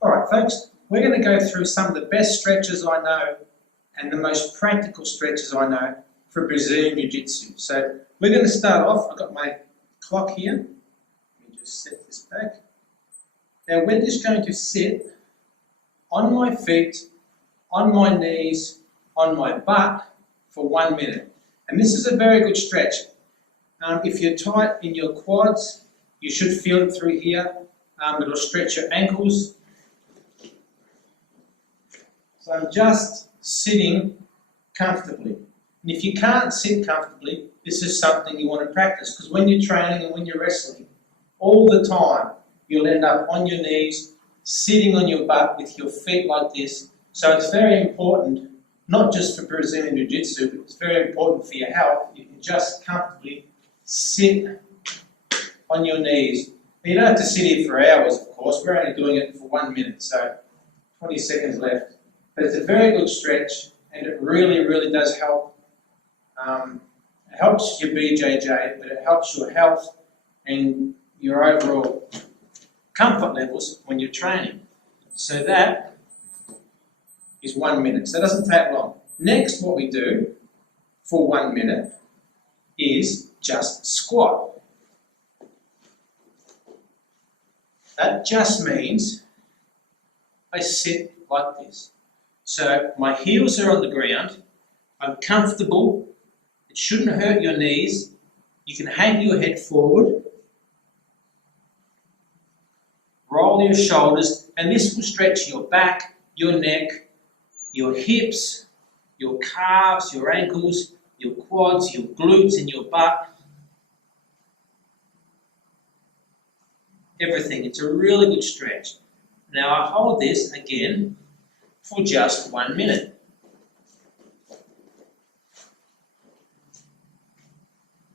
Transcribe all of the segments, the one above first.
Alright folks, we're going to go through some of the best stretches I know and the most practical stretches I know for Brazilian Jiu-Jitsu. So we're going to start off, I've got my clock here, let me just set this back. Now we're just going to sit on my feet, on my knees, on my butt for 1 minute. And this is a very good stretch. If you're tight in your quads, you should feel it through here. It'll stretch your ankles. So I'm just sitting comfortably. And if you can't sit comfortably, this is something you want to practice, because when you're training and when you're wrestling, all the time you'll end up on your knees, sitting on your butt with your feet like this. So it's very important, not just for Brazilian Jiu-Jitsu, but it's very important for your health. You can just comfortably sit on your knees. You don't have to sit here for hours, of course. We're only doing it for 1 minute, so 20 seconds left. But it's a very good stretch, and it really, really does help. It helps your BJJ, but it helps your health and your overall comfort levels when you're training. So that is 1 minute. So it doesn't take long. Next, what we do for 1 minute is just squat. That just means I sit like this. So my heels are on the ground, I'm comfortable, it shouldn't hurt your knees, you can hang your head forward, roll your shoulders, and this will stretch your back, your neck, your hips, your calves, your ankles, your quads, your glutes and your butt. Everything. It's a really good stretch. Now I hold this again for just 1 minute.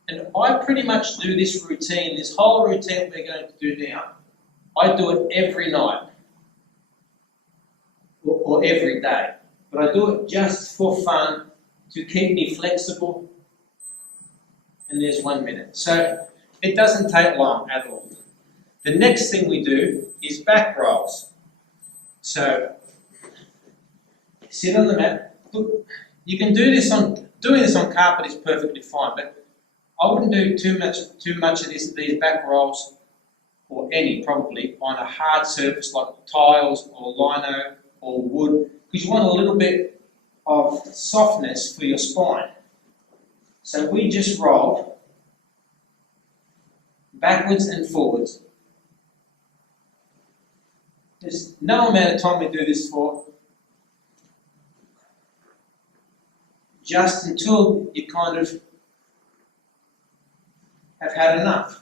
And I pretty much do this routine, this whole routine we're going to do now, I do it every night or every day. But I do it just for fun, to keep me flexible. And there's 1 minute. So it doesn't take long at all. The next thing we do is back rolls. So sit on the mat. Look, you can do this doing this on carpet is perfectly fine, but I wouldn't do too much of these back rolls, or any probably, on a hard surface like tiles or lino or wood, because you want a little bit of softness for your spine. So we just roll backwards and forwards. There's no amount of time we do this for, just until you kind of have had enough.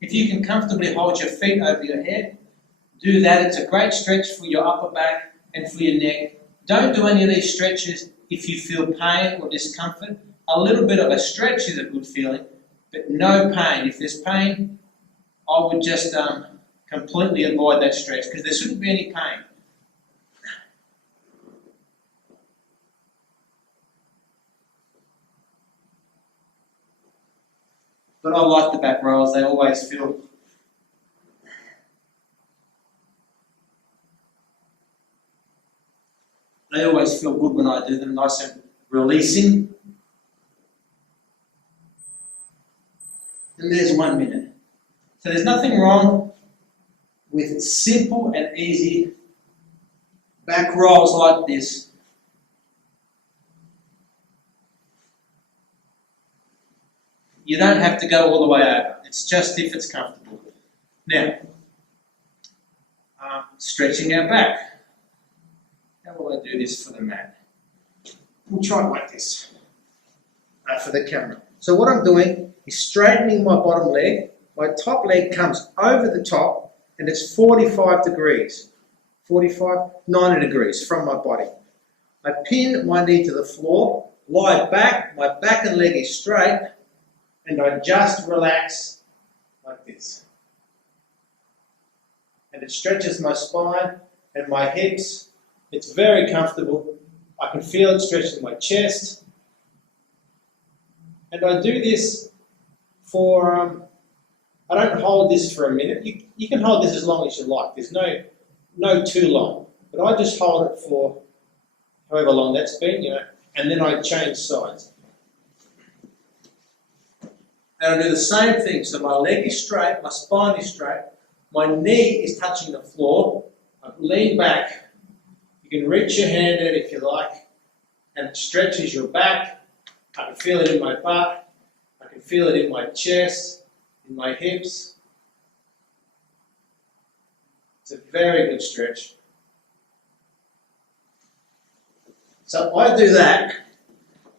If you can comfortably hold your feet over your head, do that. It's a great stretch for your upper back and for your neck. Don't do any of these stretches if you feel pain or discomfort. A little bit of a stretch is a good feeling, but no pain. If there's pain, I would just completely avoid that stretch, because there shouldn't be any pain. But I like the back rolls, they always feel good when I do them, nice and releasing. And there's 1 minute. So there's nothing wrong with simple and easy back rolls like this. You don't have to go all the way over. It's just if it's comfortable. Now, stretching our back. How will I do this for the mat? We'll try it like this for the camera. So what I'm doing is straightening my bottom leg. My top leg comes over the top, and it's 45 degrees. 90 degrees from my body. I pin my knee to the floor, lie back, my back and leg is straight, and I just relax like this. And it stretches my spine and my hips. It's very comfortable. I can feel it stretching my chest. And I do this for, I don't hold this for a minute. You can hold this as long as you like. There's no too long. But I just hold it for however long that's been, and then I change sides. And I do the same thing. So my leg is straight, my spine is straight, my knee is touching the floor. I lean back. You can reach your hand out if you like, and it stretches your back. I can feel it in my butt. I can feel it in my chest, in my hips. It's a very good stretch. So I do that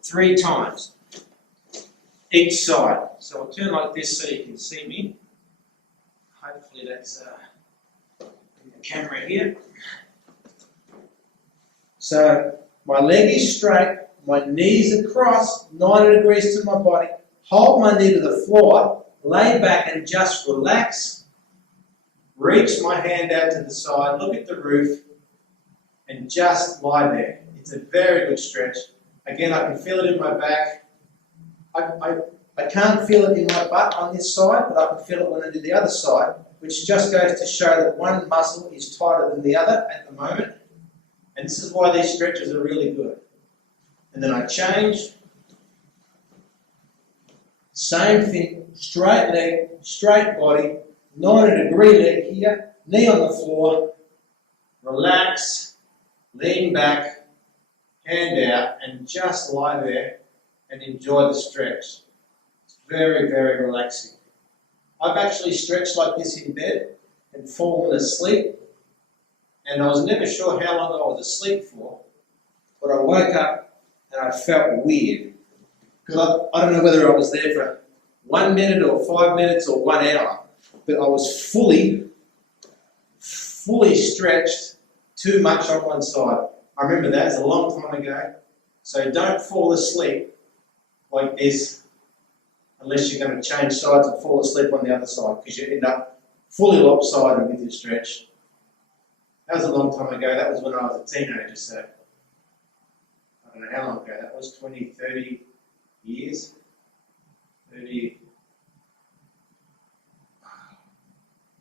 3 times, each side. So I'll turn like this so you can see me. Hopefully that's in the camera here. So my leg is straight, my knees across, 90 degrees to my body. Hold my knee to the floor, lay back and just relax. Reach my hand out to the side, look at the roof, and just lie there. It's a very good stretch. Again, I can feel it in my back. I can't feel it in my butt on this side, but I can feel it when I do the other side, which just goes to show that one muscle is tighter than the other at the moment. And this is why these stretches are really good. And then I change. Same thing, straight leg, straight body, 90-degree leg here, knee on the floor, relax, lean back, hand out, and just lie there and enjoy the stretch. It's very, very relaxing. I've actually stretched like this in bed and fallen asleep, and I was never sure how long I was asleep for, but I woke up and I felt weird. Because I don't know whether I was there for 1 minute or 5 minutes or 1 hour, but I was fully stretched, too much on one side. I remember that, it's a long time ago. So don't fall asleep like this unless you're going to change sides and fall asleep on the other side, because you end up fully lopsided with your stretch. That was a long time ago. That was when I was a teenager, so I don't know how long ago that was, 20, 30 years, 30,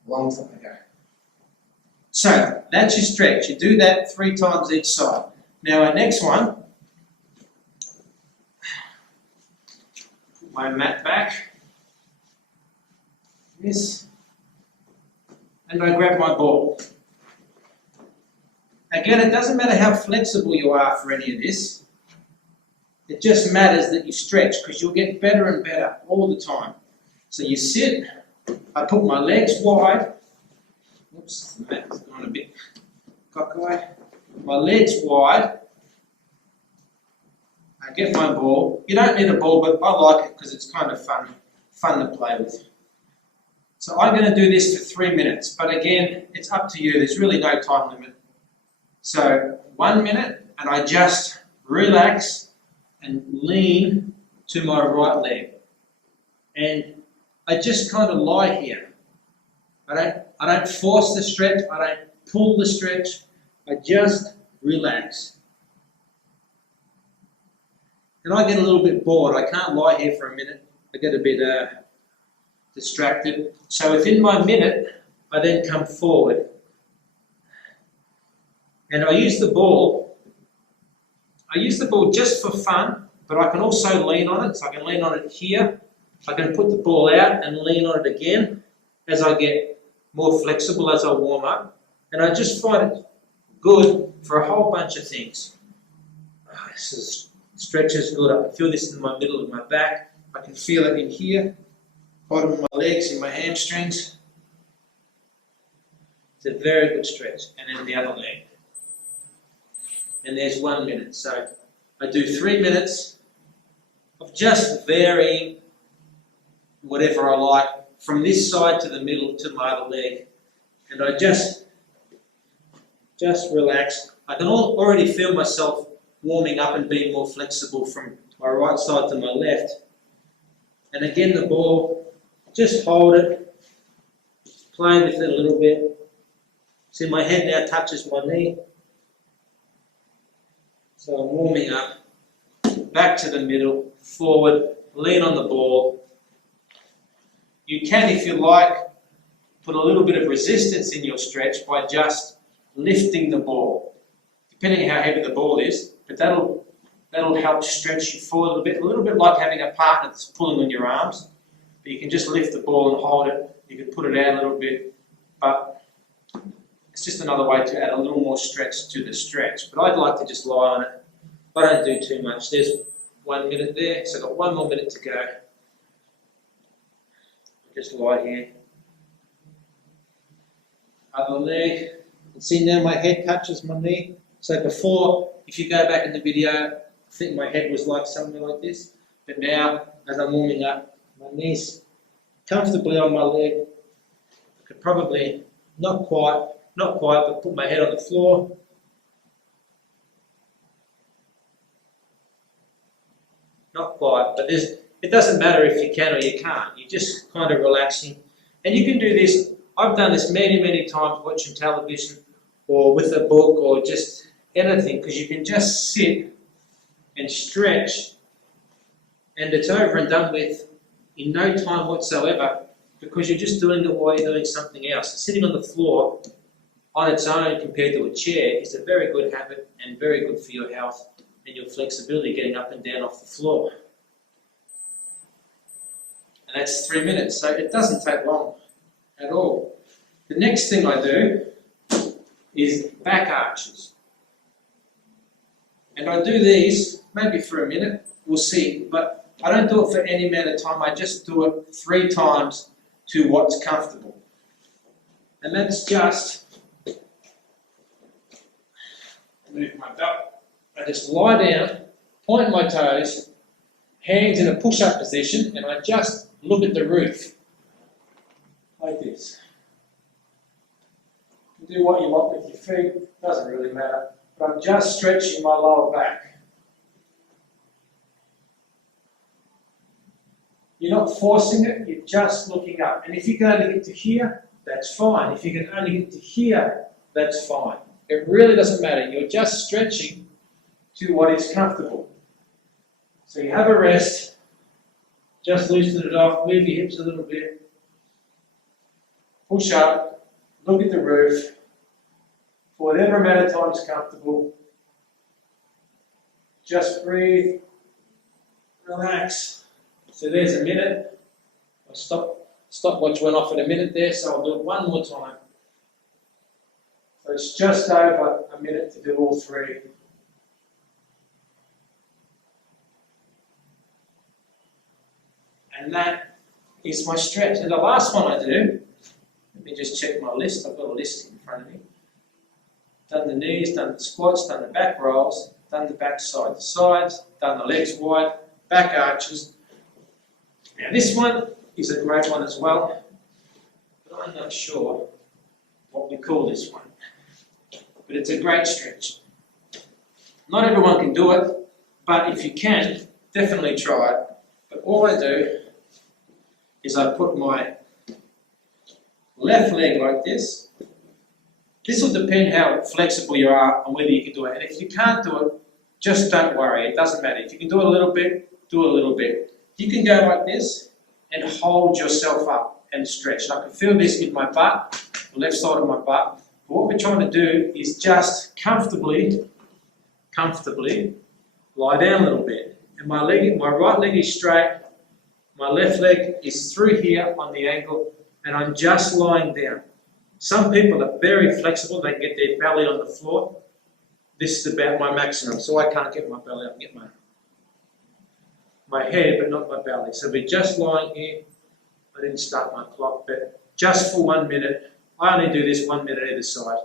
long time ago. So that's your stretch. You do that 3 times each side. Now our next one, put my mat back, this, and I grab my ball. Again, it doesn't matter how flexible you are for any of this. It just matters that you stretch, because you'll get better and better all the time. So you sit, I put my legs wide. Oops, the mat's gone a bit cockeyed. My legs wide. I get my ball. You don't need a ball, but I like it because it's kind of fun to play with. So I'm going to do this for 3 minutes, but again, it's up to you. There's really no time limit. So 1 minute, and I just relax and lean to my right leg. And I just kind of lie here. I don't force the stretch, I don't pull the stretch, I just relax. And I get a little bit bored, I can't lie here for a minute, I get a bit distracted. So within my minute, I then come forward. And I use the ball just for fun, but I can also lean on it, so I can lean on it here. I can put the ball out and lean on it again as I get more flexible as I warm up. And I just find it good for a whole bunch of things. This stretches good. I can feel this in my middle of my back. I can feel it in here, bottom of my legs, in my hamstrings. It's a very good stretch. And then the other leg. And there's 1 minute. So I do 3 minutes of just varying whatever I like, from this side to the middle to my other leg. And I just relax. I can already feel myself warming up and being more flexible from my right side to my left. And again, the ball, just hold it, play with it a little bit. See, my head now touches my knee. So I'm warming up, back to the middle, forward, lean on the ball. You can, if you like, put a little bit of resistance in your stretch by just lifting the ball, depending how heavy the ball is, but that'll help stretch you forward a little bit like having a partner that's pulling on your arms. But you can just lift the ball and hold it. You can put it out a little bit, but it's just another way to add a little more stretch to the stretch. But I'd like to just lie on it. I don't do too much. There's 1 minute there, so I've got 1 more minute to go. Just lie here. Other leg. You can see now my head touches my knee. So before, if you go back in the video, I think my head was like something like this. But now, as I'm warming up, my knees comfortably on my leg. I could probably, not quite, but put my head on the floor. Not quite, but it doesn't matter if you can or you can't. You're just kind of relaxing. And you can do this. I've done this many, many times watching television or with a book or just anything, because you can just sit and stretch and it's over and done with in no time whatsoever, because you're just doing it while you're doing something else. Sitting on the floor on its own compared to a chair is a very good habit and very good for your health and your flexibility getting up and down off the floor. And that's 3 minutes, so it doesn't take long at all. The next thing I do is back arches. And I do these maybe for a minute, we'll see, but I don't do it for any amount of time. I just do it 3 times to what's comfortable. And that's just, move my belt, I just lie down, point my toes, hands in a push-up position, and I just look at the roof, like this. You do what you want with your feet, doesn't really matter, but I'm just stretching my lower back. You're not forcing it, you're just looking up. And if you can only get to here, that's fine. If you can only get to here, that's fine. It really doesn't matter, you're just stretching to what is comfortable. So you have a rest, just loosen it off, move your hips a little bit, push up, look at the roof, for whatever amount of time is comfortable. Just breathe, relax. So there's a minute. My stopwatch went off in a minute there, so I'll do it 1 more time. So it's just over a minute to do all 3. And that is my stretch. And the last one I do, let me just check my list. I've got a list in front of me. Done the knees, done the squats, done the back rolls, done the back side to sides, done the legs wide, back arches. Now this one is a great one as well, but I'm not sure what we call this one. But it's a great stretch. Not everyone can do it, but if you can, definitely try it. But all I do is I put my left leg like this. This will depend how flexible you are and whether you can do it. And if you can't do it, just don't worry. It doesn't matter. If you can do it a little bit, do a little bit. You can go like this and hold yourself up and stretch. And I can feel this in my butt, the left side of my butt. But what we're trying to do is just comfortably lie down a little bit. And my right leg is straight, my left leg is through here on the ankle, and I'm just lying down. Some people are very flexible, they can get their belly on the floor. This is about my maximum, so I can't get my belly up, get my head, but not my belly. So we're just lying here. I didn't start my clock, but just for 1 minute. I only do this 1 minute either side.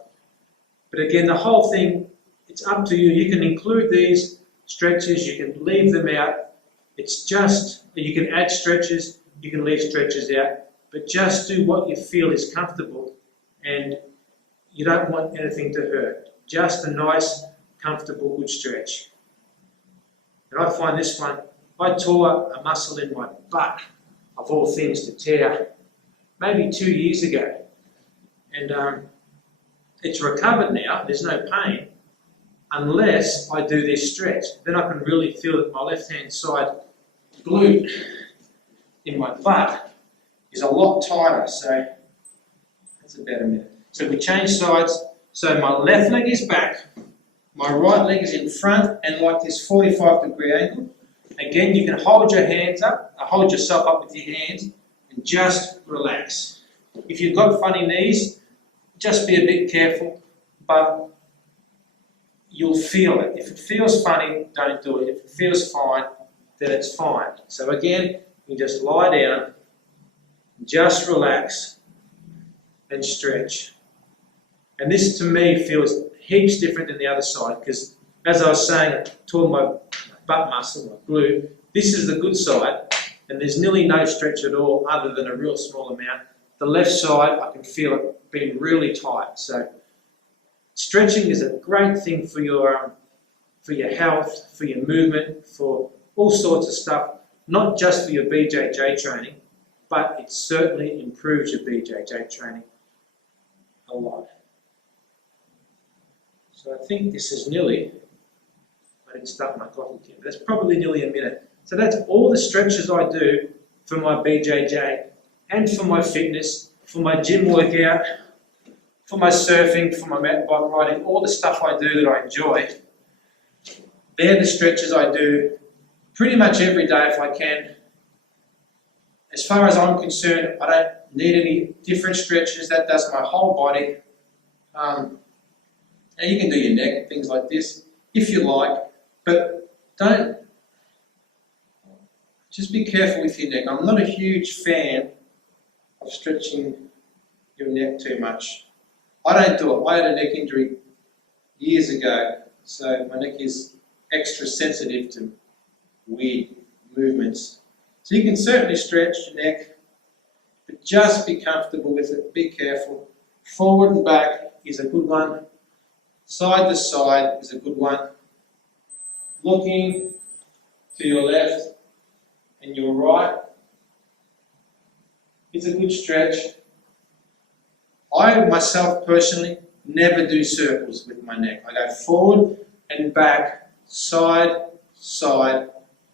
But again, the whole thing, it's up to you. You can include these stretches, you can leave them out. It's just, you can add stretches, you can leave stretches out, but just do what you feel is comfortable, and you don't want anything to hurt. Just a nice, comfortable, good stretch. And I find this one, I tore a muscle in my butt, of all things, to tear, maybe 2 years ago. And it's recovered now, there's no pain, unless I do this stretch. Then I can really feel that my left-hand side glute in my butt is a lot tighter, so that's about a minute. So we change sides, so my left leg is back, my right leg is in front and like this 45-degree angle. Again, you can hold your hands up, hold yourself up with your hands and just relax. If you've got funny knees, just be a bit careful, but you'll feel it. If it feels funny, don't do it. If it feels fine, then it's fine. So again, you just lie down, just relax and stretch. And this to me feels heaps different than the other side because as I was saying, I'm talking my butt muscle, my glute, this is the good side and there's nearly no stretch at all other than a real small amount. The left side, I can feel it being really tight. So stretching is a great thing for your health, for your movement, for all sorts of stuff, not just for your BJJ training, but it certainly improves your BJJ training a lot. So I think this is nearly, I didn't start my clock again, but that's probably nearly a minute. So that's all the stretches I do for my BJJ and for my fitness, for my gym workout, for my surfing, for my mountain bike riding, all the stuff I do that I enjoy. They're the stretches I do pretty much every day if I can. As far as I'm concerned, I don't need any different stretches. That does my whole body. Now you can do your neck, things like this, if you like, but just be careful with your neck. I'm not a huge fan of stretching your neck too much. I don't do it. I had a neck injury years ago, so my neck is extra sensitive to weird movements. So you can certainly stretch your neck, but just be comfortable with it. Be careful. Forward and back is a good one. Side to side is a good one. Looking to your left and your right is a good stretch. I myself personally never do circles with my neck. I go forward and back, side, side,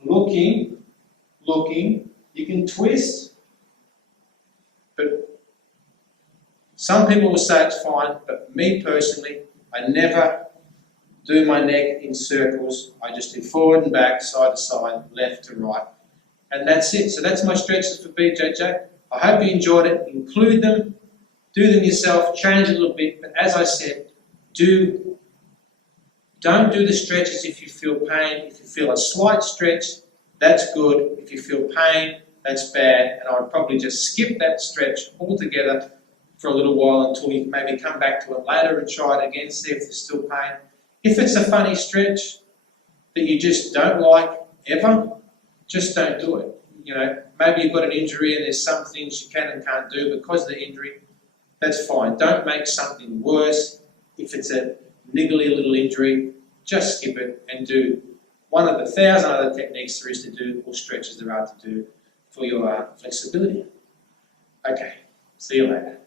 looking. You can twist, but some people will say it's fine, but me personally, I never do my neck in circles. I just do forward and back, side to side, left to right. And that's it. So that's my stretches for BJJ. I hope you enjoyed it. Include them, do them yourself, change a little bit. But as I said, don't do the stretches if you feel pain. If you feel a slight stretch, that's good. If you feel pain, that's bad. And I would probably just skip that stretch altogether for a little while until you maybe come back to it later and try it again, see if there's still pain. If it's a funny stretch that you just don't like ever, just don't do it. You know, maybe you've got an injury and there's some things you can and can't do because of the injury. That's fine. Don't make something worse. If it's a niggly little injury, just skip it and do one of the 1,000 other techniques there is to do or stretches there are to do for your flexibility. Okay, see you later.